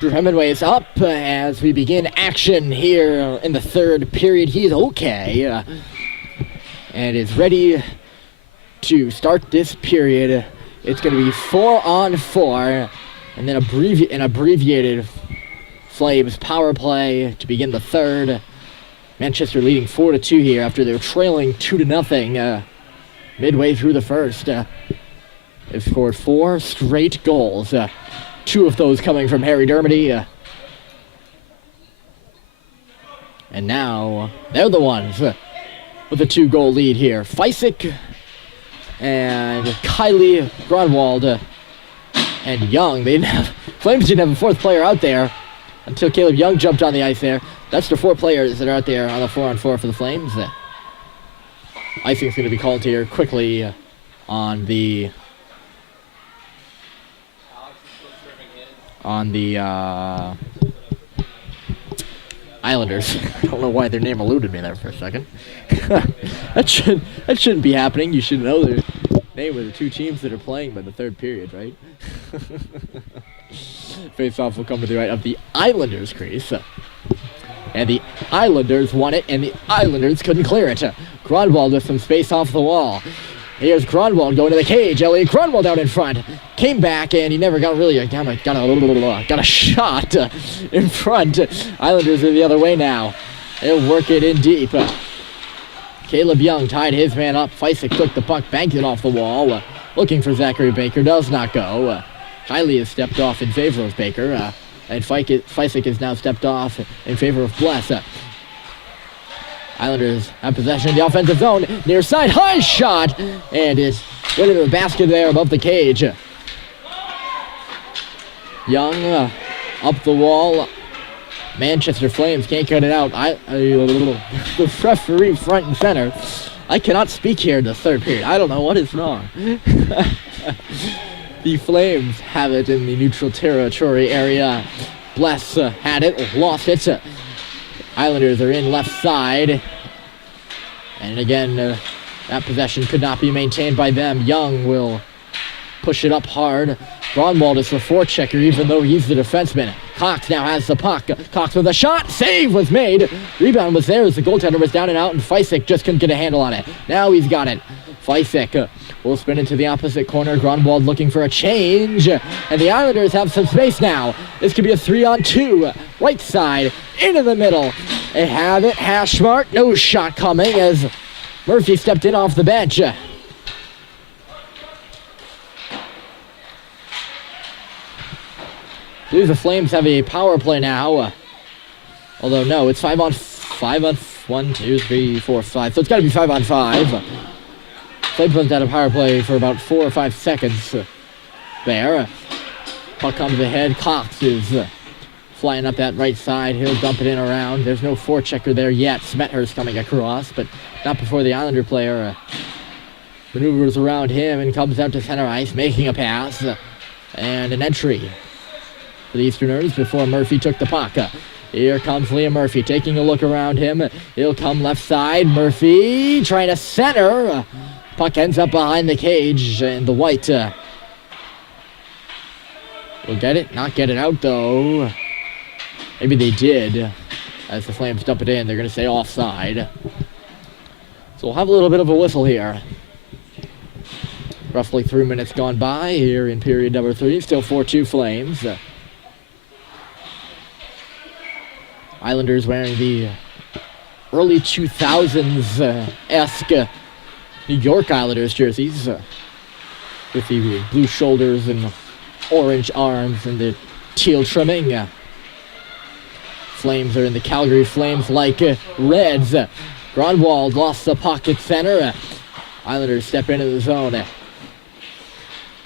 Drew Hemingway is up as we begin action here in the third period. He's okay and is ready to start this period. It's going to be 4-on-4 and then an abbreviated Flames power play to begin the third. Manchester leading 4-2 here after they're trailing 2-0 midway through the first. They've scored 4 straight goals. 2 of those coming from Harry Dermody. And now they're the ones with a 2-goal lead here. Feisik and Kylie Gronwald and Young. Flames didn't have a fourth player out there until Caleb Young jumped on the ice there. That's the 4 players that are out there on the 4-on-4 for the Flames. Icing's going to be called here quickly on the Islanders. I don't know why their name eluded me there for a second. that shouldn't be happening. You should know their name of the 2 teams that are playing by the third period, right? Face-off will come to the right of the Islanders' crease. And the Islanders won it, and the Islanders couldn't clear it. Gronwald with some space off the wall. Here's Gronwald going to the cage. Elliot Gronwald out in front. Came back, and he never got a shot in front. Islanders are the other way now. They'll work it in deep. Caleb Young tied his man up. Feisik took the puck, banked it off the wall. Looking for Zachary Baker. Does not go. Kylie has stepped off in favor of Baker. And Feisik has now stepped off in favor of Bless. Islanders have possession in the offensive zone. Near side, high shot. And it's went into the basket there above the cage. Young up the wall. Manchester Flames can't cut it out. The referee front and center. I cannot speak here in the third period. I don't know what is wrong. The Flames have it in the neutral territory area. Bless had it, lost it. Islanders are in left side. And again, that possession could not be maintained by them. Young will push it up hard. Gronwald is the forechecker, even though he's the defenseman. Cox now has the puck. Cox with a shot. Save was made. Rebound was there as the goaltender was down and out, and Feisik just couldn't get a handle on it. Now he's got it. Feisik will spin into the opposite corner. Gronwald looking for a change. And the Islanders have some space now. This could be a 3-on-2. Right side, into the middle. They have it. Hashmart, no shot coming as Murphy stepped in off the bench. I believe the Flames have a power play now. Although, no, it's 5-on-5 on 1, 2, 3, 4, 5. So it's got to be 5-on-5. Flames runs out of power play for about 4 or 5 seconds there. Puck comes ahead. Cox is flying up that right side. He'll dump it in around. There's no forechecker there yet. Smethurst coming across, but not before the Islander player maneuvers around him and comes out to center ice, making a pass. And an entry for the Easterners before Murphy took the puck. Here comes Liam Murphy taking a look around him. He'll come left side. Murphy trying to center. Puck ends up behind the cage, and the White will get it. Not get it out, though. Maybe they did. As the Flames dump it in, they're going to say offside. So we'll have a little bit of a whistle here. Roughly 3 minutes gone by here in period number 3. Still 4-2 Flames. Islanders wearing the early 2000s-esque New York Islanders jerseys with the blue shoulders and orange arms and the teal trimming. Flames are in the Calgary Flames-like reds. Gronwald lost the puck at center. Islanders step into the zone.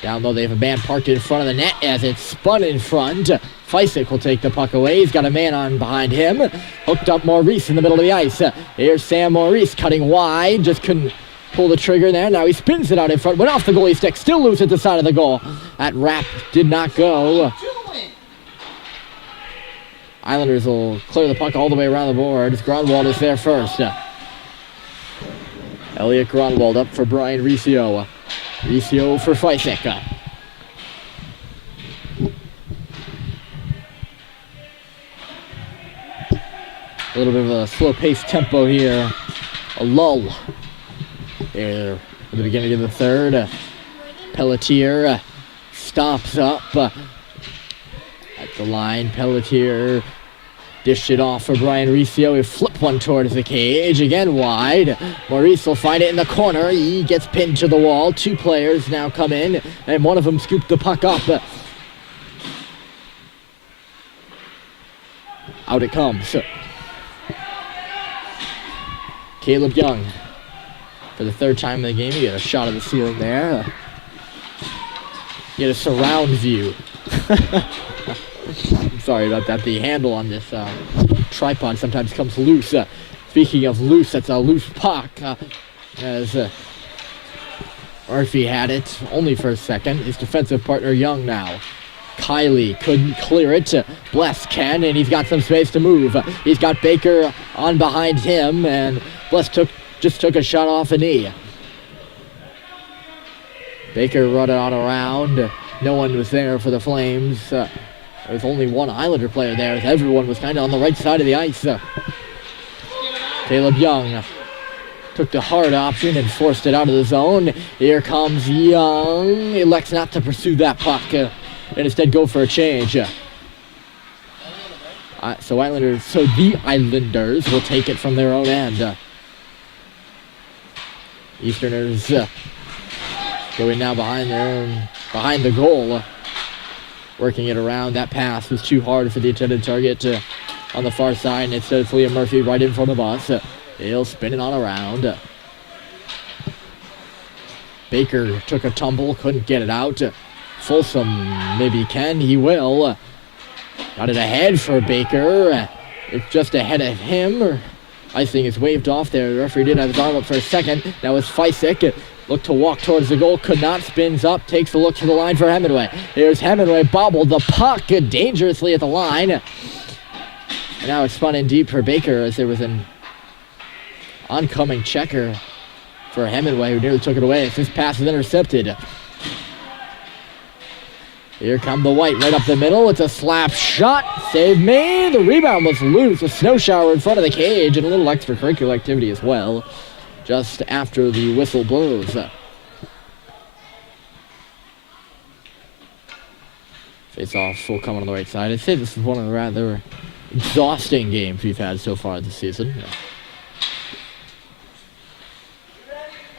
Down low, they have a man parked in front of the net as it's spun in front. Feisik will take the puck away. He's got a man on behind him. Hooked up Maurice in the middle of the ice. Here's Sam Maurice cutting wide. Just couldn't pull the trigger there. Now he spins it out in front. Went off the goalie stick. Still loose at the side of the goal. That wrap did not go. Islanders will clear the puck all the way around the boards. Gronwald is there first. Elliot Gronwald up for Brian Riccio. Riccio for Feisik. A little bit of a slow-paced tempo here. A lull here at the beginning of the third. Pelletier stops up at the line. Pelletier dished it off for Brian Riccio. He flipped one towards the cage. Again wide. Maurice will find it in the corner. He gets pinned to the wall. Two players now come in, and one of them scooped the puck up. Out it comes. Caleb Young, for the third time in the game, you get a shot of the ceiling there. You get a surround view. Sorry about that. The handle on this tripod sometimes comes loose. Speaking of loose, that's a loose puck. As Murphy had it only for a second. His defensive partner Young now. Kiley couldn't clear it. Bless can, and he's got some space to move. He's got Baker on behind him, and Bless just took a shot off a knee. Baker run it on around. No one was there for the Flames. There was only one Islander player there, as everyone was kind of on the right side of the ice. Caleb Young took the hard option and forced it out of the zone. Here comes Young. Elects not to pursue that puck. And instead go for a change. So the Islanders will take it from their own end. Easterners going now behind the goal, working it around. That pass was too hard for the intended target on the far side, and instead of Liam Murphy right in front of us. He'll spin it on around. Baker took a tumble, couldn't get it out. Folsom maybe can, he will. Got it ahead for Baker. It's just ahead of him. Icing is waved off there. The referee did have his arm up for a second. That was Fysick. Looked to walk towards the goal, could not, spins up, takes a look to the line for Hemingway. Here's Hemingway, bobbled the puck dangerously at the line. And now it's spun in deep for Baker as there was an oncoming checker for Hemingway who nearly took it away. This pass is intercepted. Here come the White right up the middle. It's a slap shot. Save made. The rebound was loose. A snow shower in front of the cage and a little extracurricular activity as well. Just after the whistle blows. Face off will come on the right side. I'd say this is one of the rather exhausting games we've had so far this season.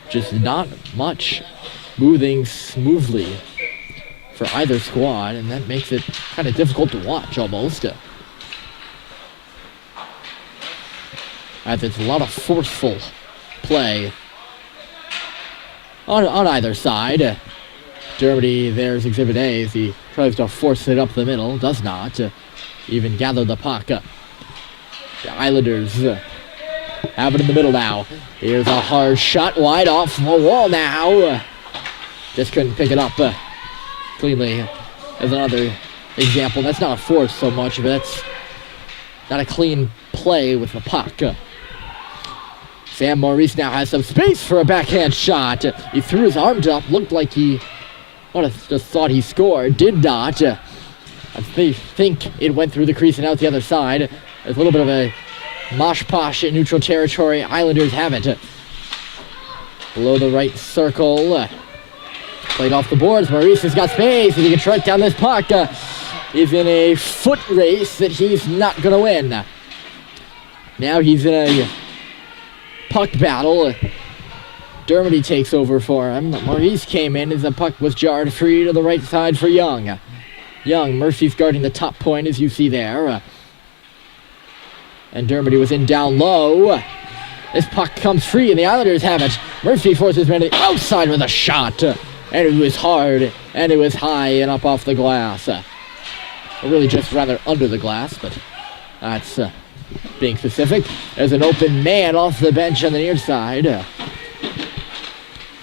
Just not much moving smoothly for either squad, and that makes it kind of difficult to watch almost. As it's a lot of forceful play on either side. Dermody, there's Exhibit A as he tries to force it up the middle, does not even gather the puck. The Islanders have it in the middle now. Here's a hard shot wide off the wall now. Just couldn't pick it up cleanly. As another example, that's not a force so much, but that's not a clean play with the puck. Sam Maurice now has some space for a backhand shot. He threw his arms up, looked like he just thought he scored, did not. I think it went through the crease and out the other side. There's a little bit of a mosh posh in neutral territory. Islanders have it. Below the right circle. Played off the boards. Maurice has got space. If he can track down this puck, he's in a foot race that he's not going to win. Now he's in a puck battle. Dermody takes over for him. Maurice came in as the puck was jarred free to the right side for Young. Young, Murphy's guarding the top point as you see there. And Dermody was in down low. This puck comes free and the Islanders have it. Murphy forces man to the outside with a shot. And it was hard, and it was high and up off the glass. Or really just rather under the glass, but that's being specific. There's an open man off the bench on the near side.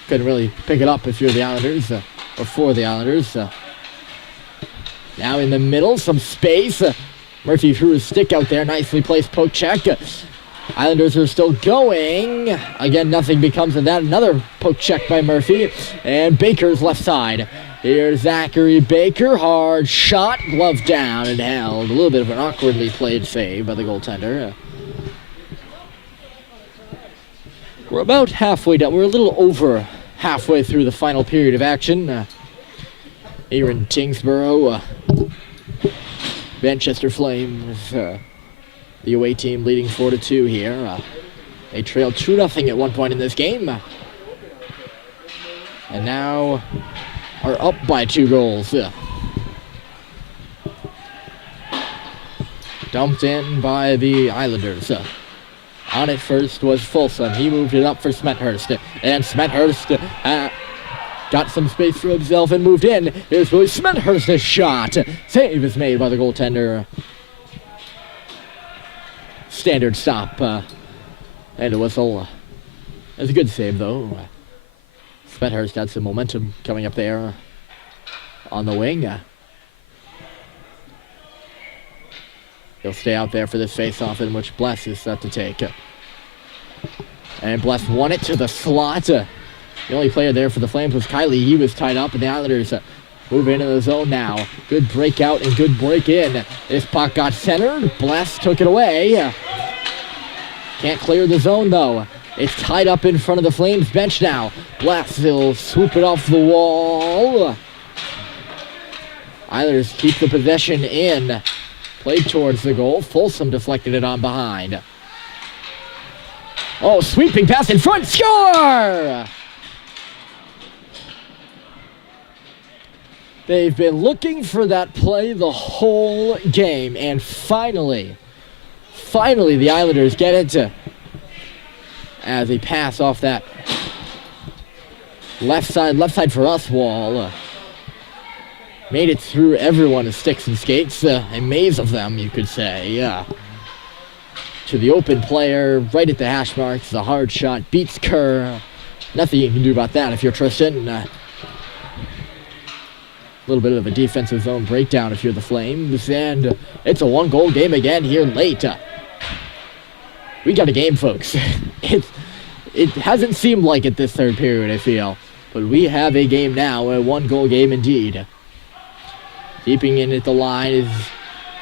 Couldn't really pick it up if you're the Islanders, or for the Islanders. Now in the middle, some space. Murphy threw his stick out there, nicely placed poke check. Islanders are still going. Again, nothing becomes of that. Another poke check by Murphy. And Baker's left side. Here's Zachary Baker. Hard shot. Glove down and held. A little bit of an awkwardly played save by the goaltender. We're about halfway done. We're a little over halfway through the final period of action. Here in Tyngsboro, Manchester Flames, the away team leading 4-2 here. They trailed 2-0 at one point in this game. And now are up by 2 goals. Dumped in by the Islanders. On it first was Folsom. He moved it up for Smethurst. And Smethurst got some space for himself and moved in. Here's Louis Smethurst's shot. Save is made by the goaltender. Standard stop. And a whistle. That's a good save, though. Smethurst had some momentum coming up there on the wing. He'll stay out there for this face-off in which Bless is set to take. And Bless won it to the slot. The only player there for the Flames was Kylie. He was tied up, and the Islanders move into the zone now. Good breakout and good break in. This puck got centered. Bless took it away. Can't clear the zone, though. It's tied up in front of the Flames bench now. Bless will swoop it off the wall. Islanders keep the possession in. Played towards the goal. Folsom deflected it on behind. Oh, sweeping pass in front. Score! They've been looking for that play the whole game. And finally the Islanders get it as they pass off that left side for us wall. Made it through everyone's sticks and skates, a maze of them, you could say. To the open player, right at the hash marks, the hard shot beats Kerr. Nothing you can do about that if you're Tristan. A little bit of a defensive zone breakdown if you're the Flames, and it's a 1-goal game again here late. We got a game, folks. It hasn't seemed like it this third period, I feel, but we have a game now, a 1-goal game indeed. Keeping in at the line is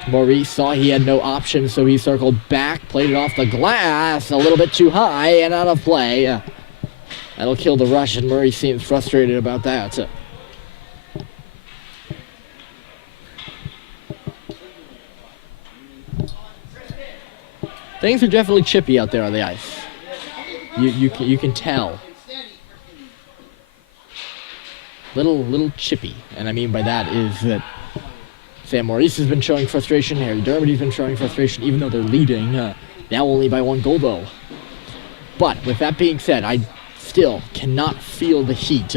Maurice. Saw he had no option, so he circled back, played it off the glass, a little bit too high and out of play. That'll kill the rush, and Murray seems frustrated about that. Things are definitely chippy out there on the ice. You can tell. Little chippy, and I mean by that is that Sam Maurice has been showing frustration. Harry Dermody's been showing frustration, even though they're leading. Now only by 1 goal, though. But with that being said, I still cannot feel the heat.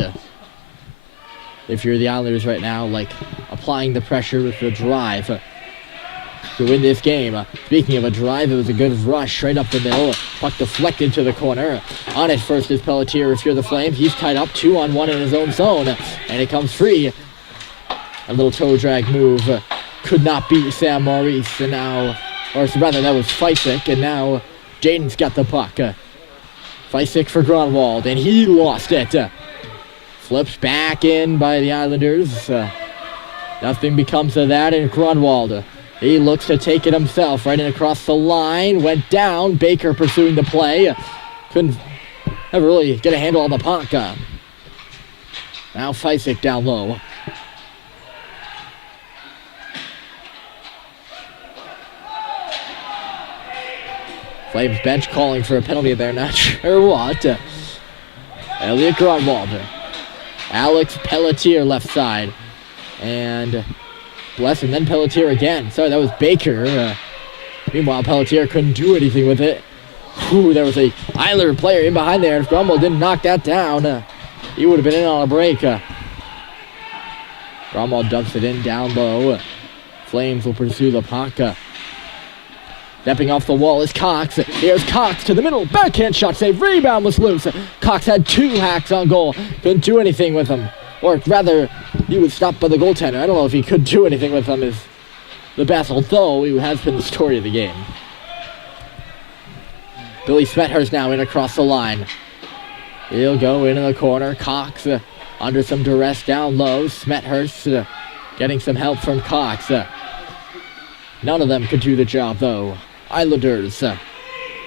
If you're the Islanders right now, like applying the pressure with the drive to win this game. Speaking of a drive, it was a good rush right up the middle. Puck deflected to the corner. On it first is Pelletier. If you're the Flames, he's tied up 2-on-1 in his own zone, and it comes free. A little toe drag move could not beat Sam Maurice, and now, or rather that was Feisik, and now Jaden's got the puck. Feisik for Grunwald, and he lost it. Flips back in by the Islanders. Nothing becomes of that, and Grunwald, he looks to take it himself, right in across the line, went down. Baker pursuing the play. Couldn't ever really get a handle on the puck. Now Feisik down low. Flames bench calling for a penalty there, not sure what. Elliot Grunwald. Alex Pelletier left side. And Bless, and then Pelletier again. Sorry, that was Baker. Meanwhile, Pelletier couldn't do anything with it. Whew, there was a Islander player in behind there. If Grunwald didn't knock that down, he would have been in on a break. Grunwald dumps it in down low. Flames will pursue the puck. Stepping off the wall is Cox. Here's Cox to the middle. Backhand shot save. Rebound was loose. Cox had 2 hacks on goal. Couldn't do anything with them. Or rather, he was stopped by the goaltender. I don't know if he could do anything with them is the best, although he has been the story of the game. Billy Smethurst now in across the line. He'll go into the corner. Cox under some duress down low. Smethurst getting some help from Cox. None of them could do the job, though. Islanders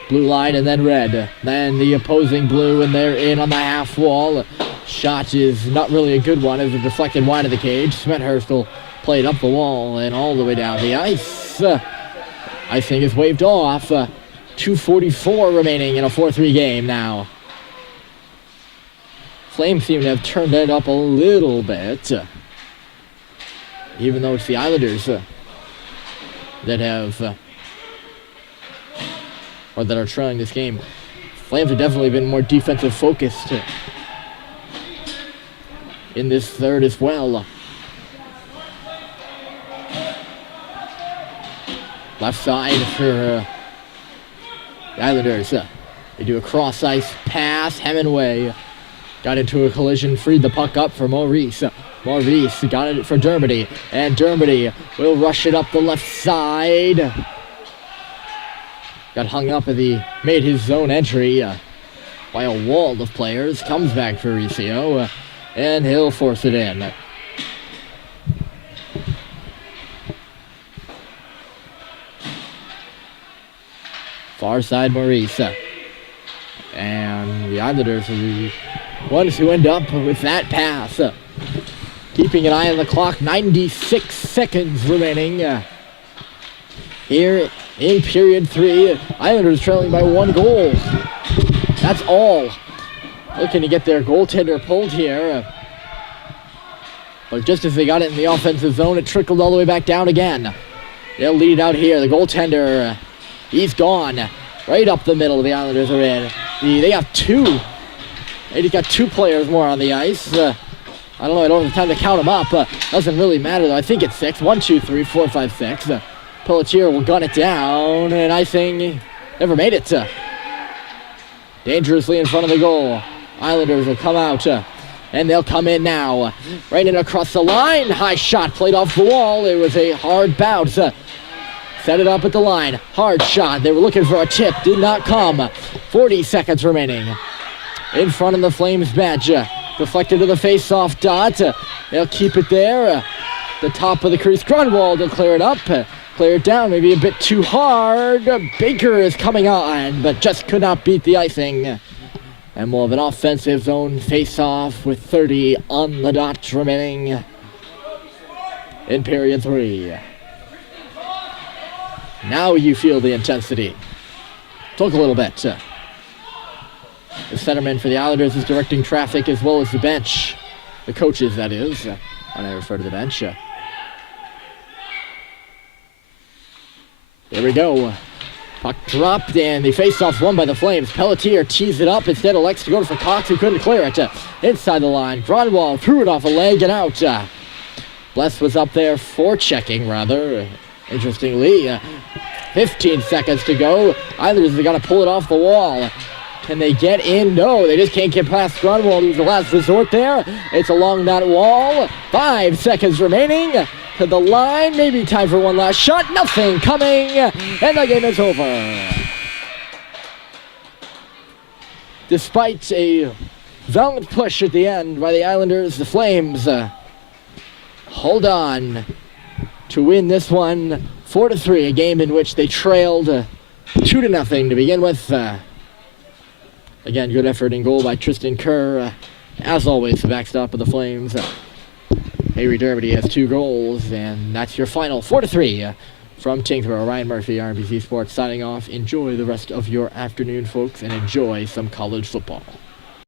Blue line and then red. Then the opposing blue, and they're in on the half wall. Shot is not really a good one as it deflected wide of the cage. Smethurst will play it up the wall and all the way down the ice. Icing is waved off. 2:44 remaining in a 4-3 game now. Flames seem to have turned it up a little bit. Even though it's the Islanders that have... or that are trailing this game. Flames have definitely been more defensive focused in this third as well. Left side for the Islanders. They do a cross-ice pass. Hemingway got into a collision, freed the puck up for Maurice. Maurice got it for Dermody, and Dermody will rush it up the left side. Got hung up as he made his zone entry by a wall of players. Comes back for Riccio, and he'll force it in. Far side Maurice. And the Islanders are the ones who end up with that pass. Keeping an eye on the clock, 96 seconds remaining. Here in period 3, Islanders trailing by 1 goal. That's all. Looking to get their goaltender pulled here. But just as they got it in the offensive zone, it trickled all the way back down again. They'll lead it out here. The goaltender, he's gone. Right up the middle, the Islanders are in. They got 2. They got 2 players more on the ice. I don't know, I don't have time to count them up. Doesn't really matter, though. I think it's 6. 1, 2, 3, 4, 5, 6. Pelletier will gun it down, and Icing never made it. Dangerously in front of the goal. Islanders will come out, and they'll come in now. Right in across the line. High shot played off the wall. It was a hard bounce. Set it up at the line. Hard shot. They were looking for a tip. Did not come. 40 seconds remaining. In front of the Flames bench. Deflected to the face-off dot. They'll keep it there. The top of the crease. Grunwald will clear it up. Clear it down. Maybe a bit too hard. Baker is coming on, but just could not beat the icing. And we'll have an offensive zone face-off with 30 on the dot remaining in period 3. Now you feel the intensity. Took a little bit. The centerman for the Islanders is directing traffic as well as the bench. The coaches, that is. When I refer to the bench. Here we go. Puck dropped, and the face-off won by the Flames. Pelletier tees it up. Instead elects to go for Cox, who couldn't clear it. Inside the line. Grunwald threw it off a leg and out. Bless was up there for checking, rather. Interestingly, 15 seconds to go. Islanders have got to pull it off the wall. Can they get in? No, they just can't get past Grunwald, who's the last resort there. It's along that wall. 5 seconds remaining. To the line, maybe time for one last shot. Nothing coming, and the game is over. Despite a valiant push at the end by the Islanders, the Flames hold on to win this one 4-3, a game in which they trailed 2-0 to begin with. Again, good effort in goal by Tristan Kerr. As always, the backstop of the Flames. Avery Dermody has 2 goals, and that's your final 4-3 from Tyngsboro. Ryan Murphy, RBC Sports, signing off. Enjoy the rest of your afternoon, folks, and enjoy some college football.